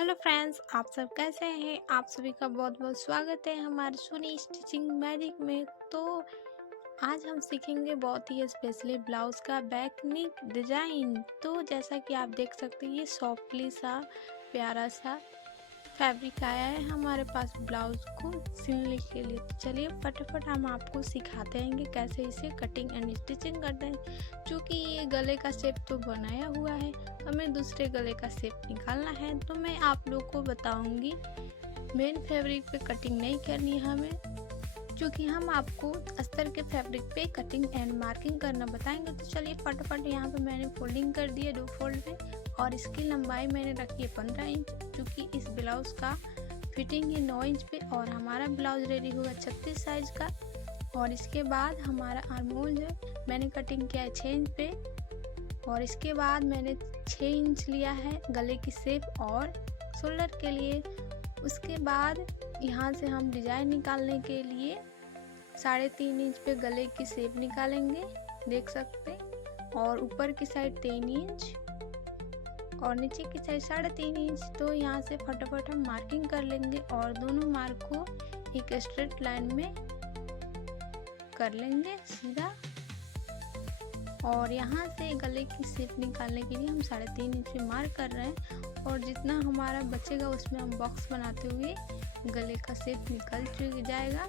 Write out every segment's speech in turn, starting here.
Hello friends, आप सब कैसे हैं। आप सभी का बहुत बहुत स्वागत है हमारे सोनी स्टिचिंग मैजिक में। तो आज हम सीखेंगे बहुत ही स्पेशली ब्लाउज़ का बैक नेक डिज़ाइन। तो जैसा कि आप देख सकते हैं, ये सॉफ्टली सा प्यारा सा फैब्रिक आया है हमारे पास ब्लाउज़ को सिलने के लिए। तो चलिए फटाफट हम आपको सिखाते हैं कि कैसे इसे कटिंग एंड स्टिचिंग करते हैं। क्योंकि ये गले का शेप तो बनाया हुआ है, हमें दूसरे गले का शेप निकालना है। तो मैं आप लोग को बताऊंगी, मेन फैब्रिक पे कटिंग नहीं करनी है हमें, क्योंकि हम आपको अस्तर के फैब्रिक पे कटिंग एंड मार्किंग करना बताएंगे। तो चलिए फटाफट यहाँ पे मैंने फोल्डिंग कर दी है 2 फोल्ड में, और इसकी लंबाई मैंने रखी है 15 इंच, क्योंकि इस ब्लाउज़ का फिटिंग है 9 इंच पे और हमारा ब्लाउज रेडी होगा 36 साइज का। और इसके बाद हमारा आर्म होल जो मैंने कटिंग किया है 6 इंच पे, और इसके बाद मैंने 6 इंच लिया है गले की शेप और शोल्डर के लिए। उसके बाद यहाँ से हम डिज़ाइन निकालने के लिए 3.5 इंच पे गले की शेप निकालेंगे, देख सकते। और ऊपर की साइड 3 इंच और नीचे की साइड 3.5 इंच। तो यहाँ से फटाफट हम मार्किंग कर लेंगे और दोनों मार्क को एक स्ट्रेट लाइन में कर लेंगे सीधा। और यहाँ से गले की शेप निकालने के लिए हम 3.5 इंच पे मार्क कर रहे हैं, और जितना हमारा बचेगा उसमें हम बॉक्स बनाते हुए गले का शेप निकल जाएगा।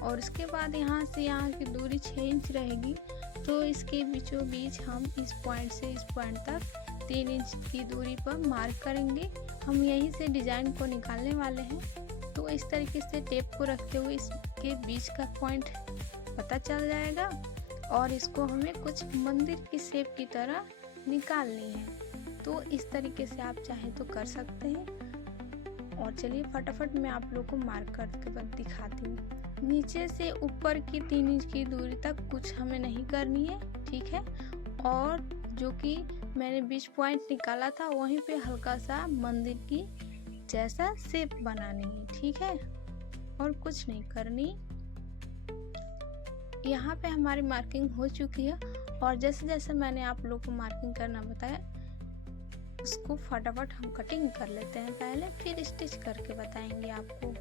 और उसके बाद यहाँ से यहाँ की दूरी 6 इंच रहेगी, तो इसके बीचों बीच हम इस पॉइंट से इस पॉइंट तक 3 इंच की दूरी पर मार्क करेंगे। हम यहीं से डिज़ाइन को निकालने वाले हैं। तो इस तरीके से टेप को रखते हुए इसके बीच का पॉइंट पता चल जाएगा, और इसको हमें कुछ मंदिर की शेप की तरह निकालनी है। तो इस तरीके से आप चाहें तो कर सकते हैं। और चलिए फटाफट मैं आप लोग को मार्क करके बाद दिखाती हूँ। नीचे से ऊपर की 3 इंच की दूरी तक कुछ हमें नहीं करनी है, ठीक है। और जो कि मैंने बीच पॉइंट निकाला था वहीं पे हल्का सा मंदिर की जैसा शेप बनानी है, ठीक है, और कुछ नहीं करनी। यहाँ पे हमारी मार्किंग हो चुकी है, और जैसे जैसे मैंने आप लोग को मार्किंग करना बताया उसको फटाफट हम कटिंग कर लेते हैं पहले, फिर स्टिच करके बताएंगे आपको।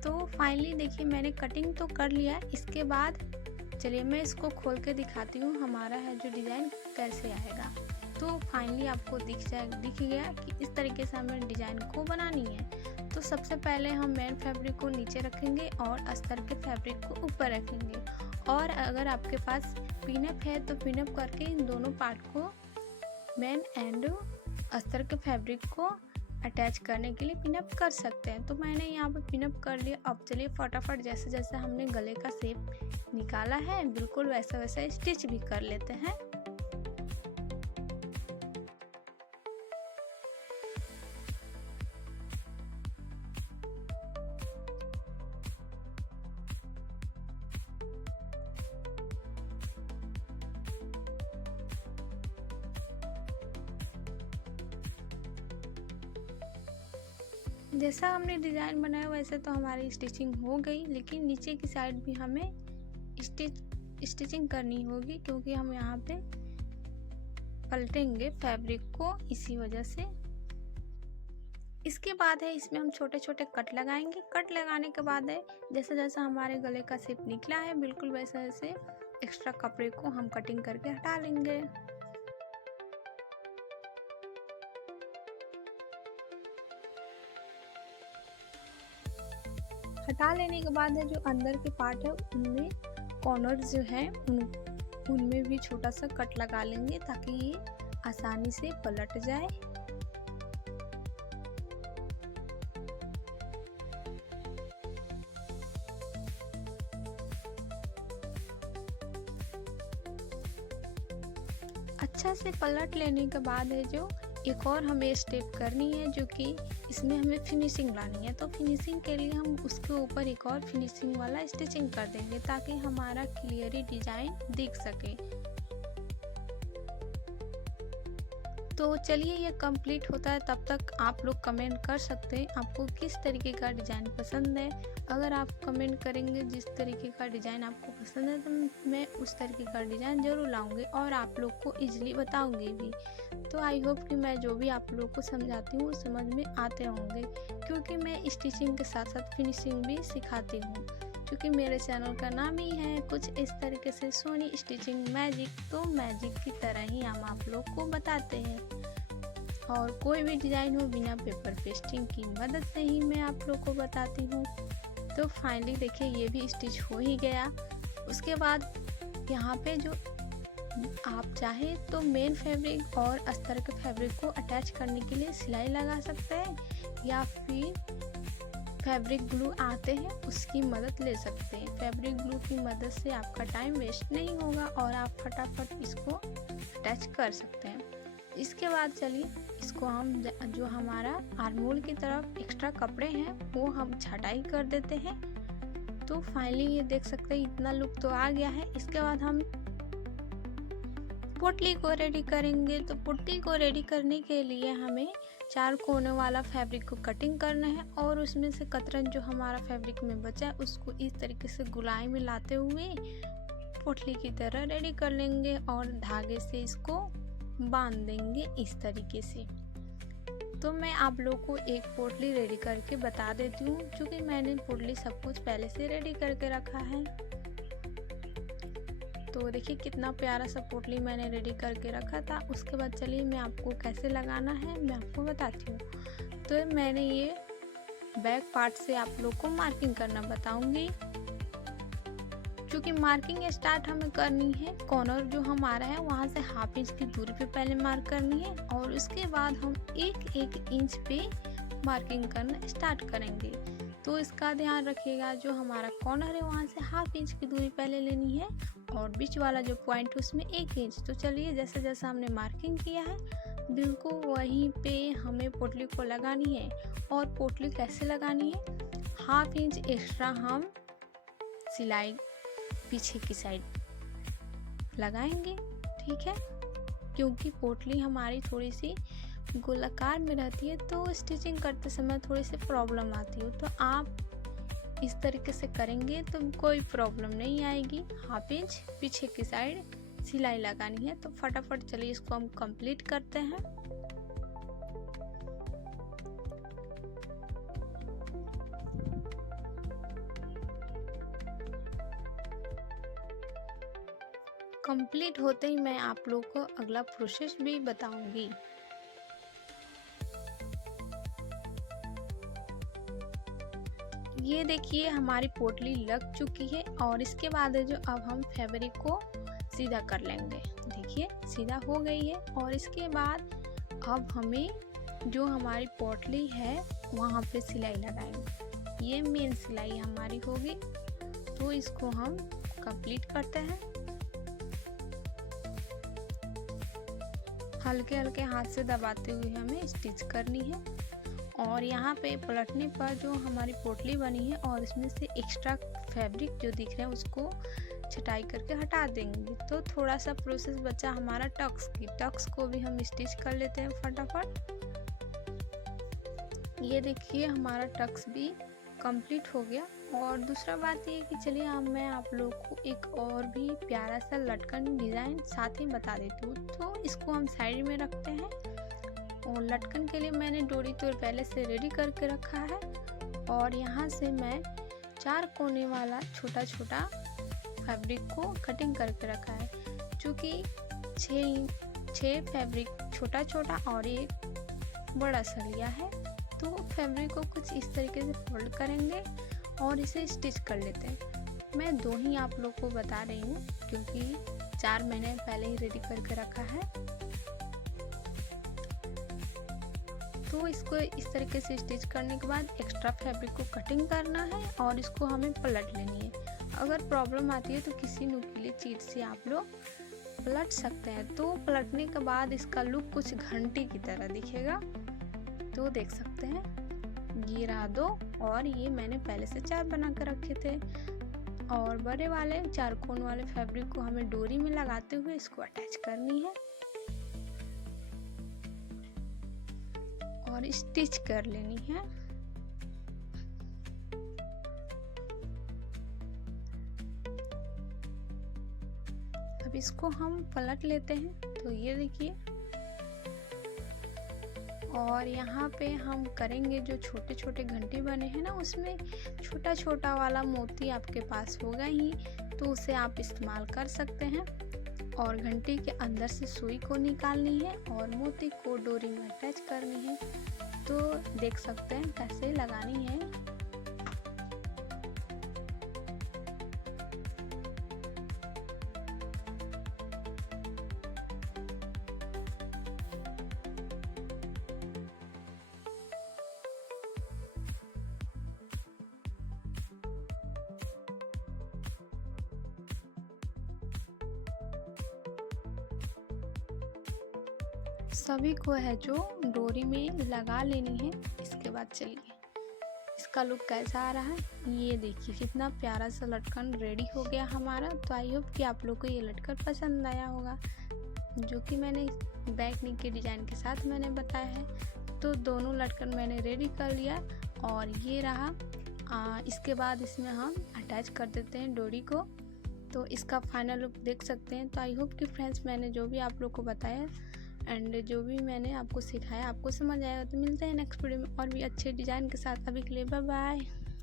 तो फाइनली देखिए मैंने कटिंग तो कर लिया। इसके बाद चलिए मैं इसको खोल के दिखाती हूँ हमारा है जो डिज़ाइन कैसे आएगा। तो फाइनली आपको दिख गया कि इस तरीके से हमें डिज़ाइन को बनानी है। तो सबसे पहले हम मेन फैब्रिक को नीचे रखेंगे और अस्तर के फैब्रिक को ऊपर रखेंगे। और अगर आपके पास पिनअप है तो पिनअप करके इन दोनों पार्ट को मेन एंड अस्तर के फैब्रिक को अटैच करने के लिए पिनअप कर सकते हैं। तो मैंने यहाँ पे पिनअप कर लिया। अब चलिए फटाफट जैसे जैसे हमने गले का शेप निकाला है बिल्कुल वैसा वैसा स्टिच भी कर लेते हैं। जैसा हमने डिज़ाइन बनाया वैसे तो हमारी स्टिचिंग हो गई, लेकिन नीचे की साइड भी हमें स्टिचिंग करनी होगी, क्योंकि हम यहाँ पे पलटेंगे फैब्रिक को, इसी वजह से। इसके बाद है इसमें हम छोटे छोटे कट लगाएंगे। कट लगाने के बाद है जैसा जैसा हमारे गले का शेप निकला है बिल्कुल वैसे वैसे एक्स्ट्रा कपड़े को हम कटिंग करके हटा लेंगे। हटा लेने के बाद है जो अंदर के पार्ट है उनमें कॉर्नर जो है उनमें भी छोटा सा कट लगा लेंगे, ताकि ये आसानी से पलट जाए। अच्छा से पलट लेने के बाद है जो एक और हमें स्टेप करनी है, जो कि इसमें हमें फिनिशिंग लानी है। तो फिनिशिंग के लिए हम उसके ऊपर एक और फिनिशिंग वाला स्टिचिंग कर देंगे, ताकि हमारा क्लियरली डिज़ाइन दिख सके। तो चलिए ये कंप्लीट होता है, तब तक आप लोग कमेंट कर सकते हैं आपको किस तरीके का डिज़ाइन पसंद है। अगर आप कमेंट करेंगे जिस तरीके का डिज़ाइन आपको पसंद है तो मैं उस तरीके का डिज़ाइन ज़रूर लाऊंगी और आप लोग को ईजिली बताऊंगी भी। तो आई होप कि मैं जो भी आप लोग को समझाती हूँ समझ में आते होंगे, क्योंकि मैं स्टिचिंग के साथ साथ फिनिशिंग भी सिखाती हूँ। क्योंकि मेरे चैनल का नाम ही है कुछ इस तरीके से सोनी स्टिचिंग मैजिक, तो मैजिक की तरह ही हम आप लोग को बताते हैं। और कोई भी डिज़ाइन हो बिना पेपर पेस्टिंग की मदद से ही मैं आप लोग को बताती हूँ। तो फाइनली देखिए ये भी स्टिच हो ही गया। उसके बाद यहाँ पे जो आप चाहे तो मेन फैब्रिक और अस्तर के फैब्रिक को अटैच करने के लिए सिलाई लगा सकते हैं, या फिर फैब्रिक ग्लू आते हैं उसकी मदद ले सकते हैं। फैब्रिक ग्लू की मदद से आपका टाइम वेस्ट नहीं होगा और आप फटाफट इसको अटैच कर सकते हैं। इसके बाद चलिए इसको हम जो हमारा आर्मोल की तरफ एक्स्ट्रा कपड़े हैं वो हम छटाई कर देते हैं। तो फाइनली ये देख सकते हैं इतना लुक तो आ गया है। इसके बाद हम पोटली को रेडी करेंगे। तो पोटली को रेडी करने के लिए हमें 4 कोने वाला फैब्रिक को कटिंग करना है और उसमें से कतरन जो हमारा फैब्रिक में बचा है उसको इस तरीके से गुलाई में लाते हुए पोटली की तरह रेडी कर लेंगे और धागे से इसको बांध देंगे इस तरीके से। तो मैं आप लोग को एक पोटली रेडी करके बता देती हूँ, क्योंकि मैंने पोटली सब कुछ पहले से रेडी करके रखा है। तो देखिए कितना प्यारा सा पोटली मैंने रेडी करके रखा था। उसके बाद चलिए मैं आपको कैसे लगाना है मैं आपको बताती हूँ। तो मैंने ये बैक पार्ट से आप लोग को मार्किंग करना बताऊंगी, क्योंकि मार्किंग स्टार्ट हमें करनी है कॉर्नर जो हमारा है वहाँ से ½ इंच की दूरी पे पहले मार्क करनी है और उसके बाद हम 1-1 इंच पे मार्किंग करना स्टार्ट करेंगे। तो इसका ध्यान रखिएगा, जो हमारा कॉर्नर है वहाँ से ½ इंच की दूरी पहले लेनी है और बीच वाला जो पॉइंट उसमें 1 इंच। तो चलिए जैसे जैसा हमने मार्किंग किया है बिल्कुल वहीं पे हमें पोटली को लगानी है। और पोटली कैसे लगानी है, ½ इंच एक्स्ट्रा हम सिलाई पीछे की साइड लगाएंगे, ठीक है। क्योंकि पोटली हमारी थोड़ी सी गोलाकार में रहती है तो स्टिचिंग करते समय थोड़ी सी प्रॉब्लम आती है। तो आप इस तरीके से करेंगे तो कोई प्रॉब्लम नहीं आएगी। ½ इंच पीछे की साइड सिलाई लगानी है। तो फटाफट चलिए इसको हम कंप्लीट करते हैं। कंप्लीट होते ही मैं आप लोग को अगला प्रोसेस भी बताऊंगी। ये देखिए हमारी पोटली लग चुकी है और इसके बाद है जो अब हम फैब्रिक को सीधा कर लेंगे। देखिए सीधा हो गई है और इसके बाद अब हमें जो हमारी पोटली है वहाँ पे सिलाई लगाएंगे। ये मेन सिलाई हमारी होगी। तो इसको हम कंप्लीट करते हैं। हल्के हल्के हाथ से दबाते हुए हमें स्टिच करनी है। और यहाँ पे पलटने पर जो हमारी पोटली बनी है और इसमें से एक्स्ट्रा फैब्रिक जो दिख रहा है उसको छटाई करके हटा देंगे। तो थोड़ा सा प्रोसेस बचा हमारा टक्स की। टक्स को भी हम स्टिच कर लेते हैं फटाफट। ये देखिए हमारा टक्स भी कंप्लीट हो गया। और दूसरा बात ये कि चलिए अब मैं आप लोग को एक और भी प्यारा सा लटकन डिज़ाइन साथ ही बता देती हूँ। तो इसको हम साइड में रखते हैं। और लटकन के लिए मैंने डोरी तो पहले से रेडी करके रखा है और यहाँ से मैं 4 कोने वाला छोटा छोटा फैब्रिक को कटिंग करके रखा है। चूँकि 6 फैब्रिक छोटा छोटा और एक बड़ा सा लिया है, तो फैब्रिक को कुछ इस तरीके से फोल्ड करेंगे और इसे स्टिच कर लेते हैं। मैं 2 ही आप लोग को बता रही हूँ क्योंकि 4 मैंने पहले ही रेडी करके रखा है। तो इसको इस तरीके से स्टिच करने के बाद एक्स्ट्रा फैब्रिक को कटिंग करना है और इसको हमें पलट लेनी है। अगर प्रॉब्लम आती है तो किसी नुकीली चीज़ से आप लोग पलट सकते हैं। तो पलटने के बाद इसका लुक कुछ घंटी की तरह दिखेगा। तो देख सकते हैं ये रहा 2 और ये मैंने पहले से 4 बना कर रखे थे। और बड़े वाले 4 कोन वाले फैब्रिक को हमें डोरी में लगाते हुए इसको अटैच करनी है। और स्टिच कर लेनी है। अब इसको हम पलट लेते हैं। तो ये देखिए, और यहाँ पे हम करेंगे जो छोटे छोटे घंटी बने हैं ना, उसमें छोटा छोटा वाला मोती आपके पास होगा ही, तो उसे आप इस्तेमाल कर सकते हैं। और घंटी के अंदर से सुई को निकालनी है और मोती को डोरी में अटैच करनी है। तो देख सकते हैं कैसे लगानी है। सभी को है जो डोरी में लगा लेनी है। इसके बाद चलिए इसका लुक कैसा आ रहा है। ये देखिए कितना प्यारा सा लटकन रेडी हो गया हमारा। तो आई होप कि आप लोग को ये लटकन पसंद आया होगा, जो कि मैंने बैक नेक के डिज़ाइन के साथ मैंने बताया है। तो दोनों लटकन मैंने रेडी कर लिया और ये रहा। इसके बाद इसमें हम अटैच कर देते हैं डोरी को। तो इसका फाइनल लुक देख सकते हैं। तो आई होप कि फ्रेंड्स मैंने जो भी आप लोग को बताया एंड जो भी मैंने आपको सिखाया आपको समझ आएगा। तो मिलते हैं नेक्स्ट वीडियो में और भी अच्छे डिज़ाइन के साथ। अभी के लिए बाय बाय।